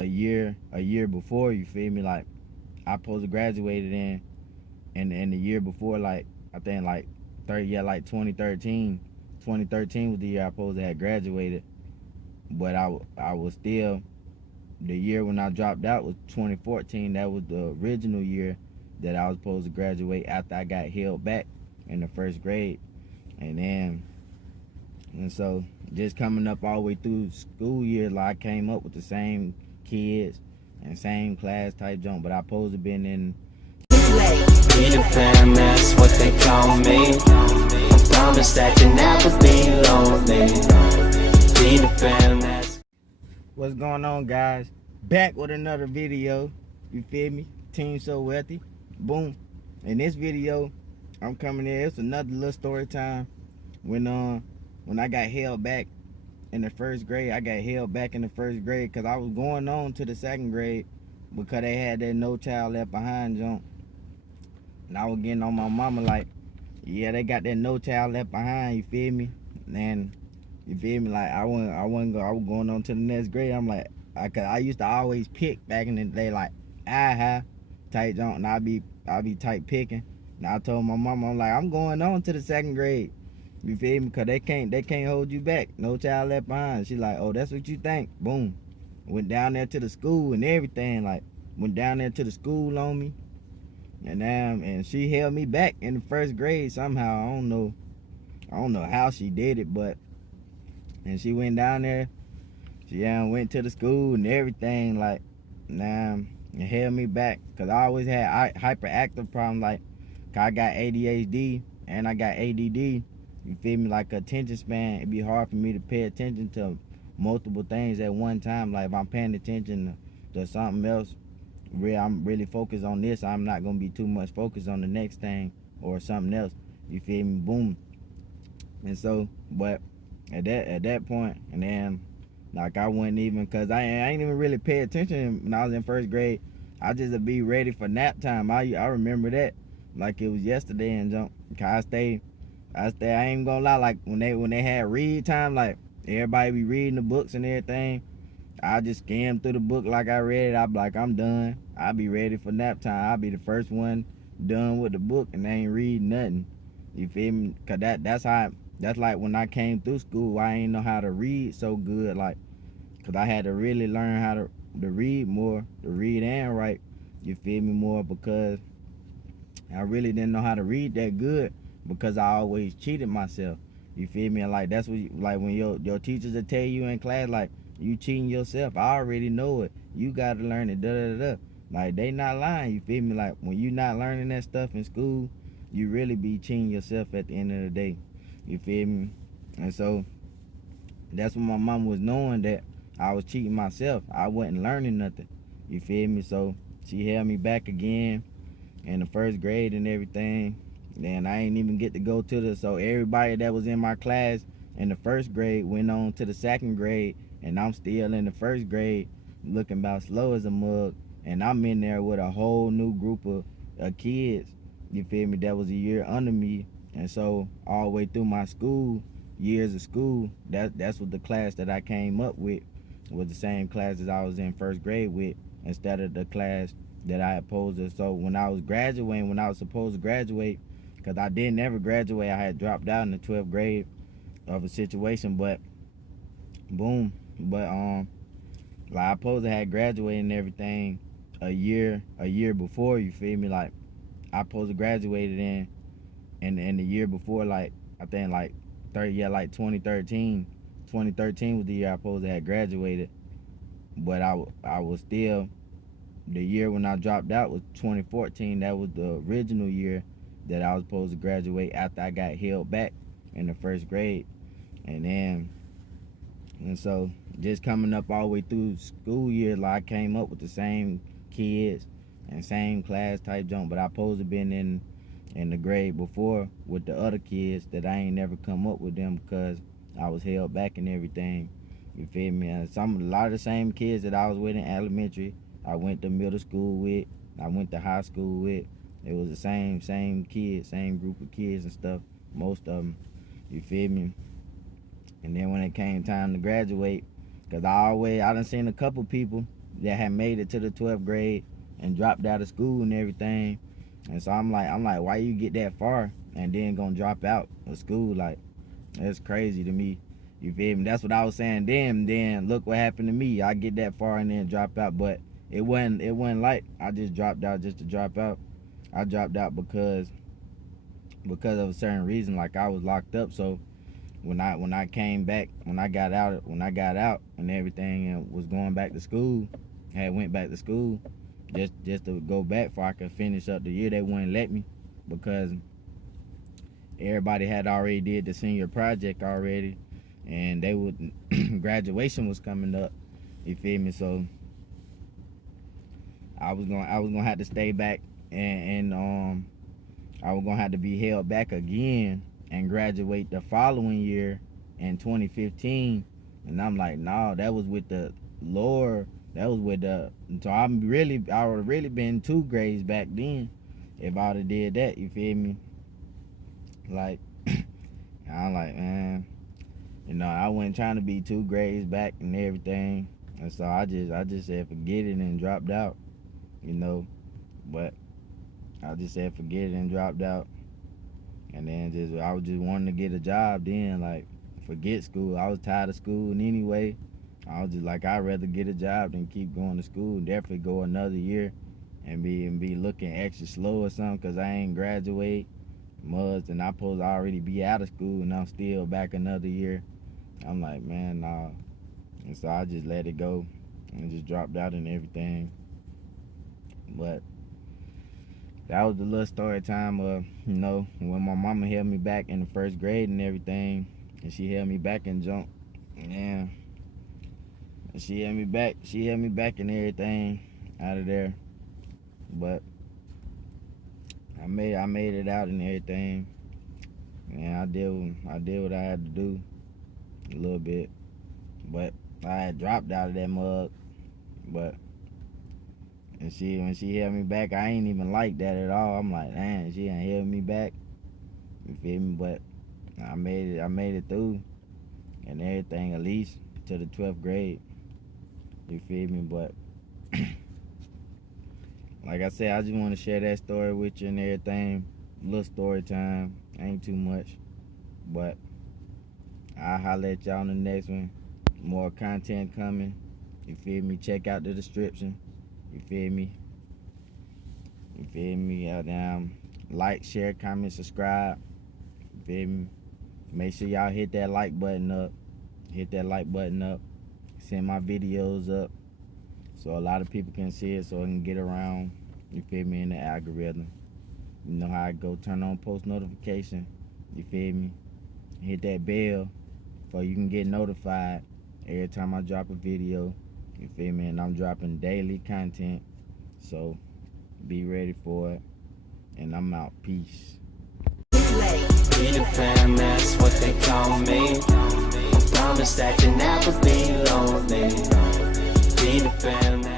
a year before, you feel me? Like I supposed to graduated in the year before, like I think like 30, yeah, like 2013. 2013 was the year I supposed to have graduated, but I was still, the year when I dropped out was 2014. That was the original year that I was supposed to graduate after I got held back in the first grade. And then, and so just coming up all the way through school year, like I came up with the same kids and same class type jump, but I supposed to been in. Be the fam, that's what they call me. I promise that you never be lonely. Be the fam, that's. What's going on, guys? Back with another video. You feel me? Team So Wealthy. Boom. In this video, I'm coming in. It's another little story time. When I got held back in the first grade, I got held back in the first grade because I was going on to the second grade because they had that No Child Left Behind jump. And I was getting on my mama like, yeah, they got that No Child Left Behind. You feel me? And you feel me? Like I was going on to the next grade. I'm like, cause I used to always pick back in the day, like type jump, and I be type picking. And I told my mama, I'm like, I'm going on to the second grade. You feel me? Cause they can't hold you back. No Child Left Behind. She like, oh, that's what you think? Boom. Went down there to the school and everything. Like went down there to the school on me. And she held me back in the first grade somehow. I don't know how she did it, but. And she went down there. She went to the school and everything, like, it held me back. Because I always had hyperactive problems, like, I got ADHD and I got ADD. You feel me? Like, attention span, it'd be hard for me to pay attention to multiple things at one time. Like, if I'm paying attention to something else, I'm really focused on this, I'm not going to be too much focused on the next thing or something else. You feel me? Boom. And so, but at that point, and then like I wouldn't even, cause I ain't even really pay attention when I was in first grade. I just would be ready for nap time. I remember that like it was yesterday. And jump, cause I ain't gonna lie, like when they had read time, like everybody be reading the books and everything, I just skim through the book like I read it. I be like, I'm done. I be ready for nap time. I'll be the first one done with the book and they ain't read nothing. You feel me? Cause that's like when I came through school, I ain't know how to read so good, like, cause I had to really learn how to read more, to read and write. You feel me? More because I really didn't know how to read that good because I always cheated myself. You feel me? Like that's what like when your teachers will tell you in class, like, you cheating yourself. I already know it. You gotta learn it. Da da da. Like they not lying. You feel me? Like when you not learning that stuff in school, you really be cheating yourself at the end of the day. You feel me? And so that's when my mom was knowing that I was cheating myself. I wasn't learning nothing. You feel me? So she held me back again in the first grade and everything. Then I ain't even get to go to so everybody that was in my class in the first grade went on to the second grade, and I'm still in the first grade looking about slow as a mug, and I'm in there with a whole new group of kids, you feel me, that was a year under me. And so all the way through my school years of school, that's what the class that I came up with was the same class as I was in first grade with, instead of the class that I opposed to. So when I was graduating, when I was supposed to graduate, because I didn't ever graduate, I had dropped out in the 12th grade of a situation, but boom, but like I supposed to have graduated and everything a year before, you feel me? Like I supposed to graduated in the year before, like I think like 30, yeah, like 2013. 2013 was the year I supposed to have graduated, but I was still, the year when I dropped out was 2014. That was the original year that I was supposed to graduate after I got held back in the first grade. And so just coming up all the way through school year, like I came up with the same kids and same class type jump, but I supposed to been in the grade before with the other kids that I ain't never come up with them because I was held back and everything. You feel me? And a lot of the same kids that I was with in elementary, I went to middle school with, I went to high school with. It was the same kids, same group of kids and stuff, most of them. You feel me? And then when it came time to graduate, because I done seen a couple people that had made it to the 12th grade and dropped out of school and everything. And so I'm like, why you get that far and then gonna drop out of school? Like, that's crazy to me. You feel me? That's what I was saying. Then look what happened to me. I get that far and then drop out, but it wasn't like I just dropped out just to drop out. I dropped out because of a certain reason. Like, I was locked up, so when I came back, when I got out and everything and was going back to school, went back to school just to go back before I could finish up the year. They wouldn't let me because everybody had already did the senior project already, and they would graduation was coming up. You feel me? So I was gonna have to stay back, and I was gonna have to be held back again and graduate the following year in 2015. And I'm like, nah, that was with the Lord. That was with the, so I would have really been 2 grades back then if I would have did that. You feel me? Like, I'm like, man, you know, I wasn't trying to be 2 grades back and everything. And so I just said forget it and dropped out, you know. But I just said forget it and dropped out. And then I was just wanting to get a job then, like, forget school. I was tired of school anyway. I was just like, I'd rather get a job than keep going to school. Definitely go another year and be looking extra slow or something, because I ain't graduate much and I'm supposed to already be out of school and I'm still back another year. I'm like, man, nah. And so I just let it go and just dropped out and everything. But that was the little story time of, you know, when my mama held me back in the 1st grade and everything, and she held me back and jump. Yeah. She held me back and everything out of there. But I made it out and everything. And I did what I had to do a little bit. But I had dropped out of that mug. But when she held me back, I ain't even like that at all. I'm like, damn, she ain't held me back. You feel me? But I made it through and everything, at least to the 12th grade. You feel me? But like I said, I just want to share that story with you and everything. Little story time, ain't too much. But I'll holler at y'all on the next one. More content coming. You feel me? Check out the description. You feel me? You feel me? Like, share, comment, subscribe. You feel me? Make sure y'all hit that like button up. Send my videos up so a lot of people can see it, so it can get around, you feel me, in the algorithm. You know how I go. Turn on post notification. You feel me? Hit that bell so you can get notified every time I drop a video. You feel me? And I'm dropping daily content, so be ready for it. And I'm out. Peace. Be the fam, that's what they call me. Promise that you'll never be lonely. Be the fam.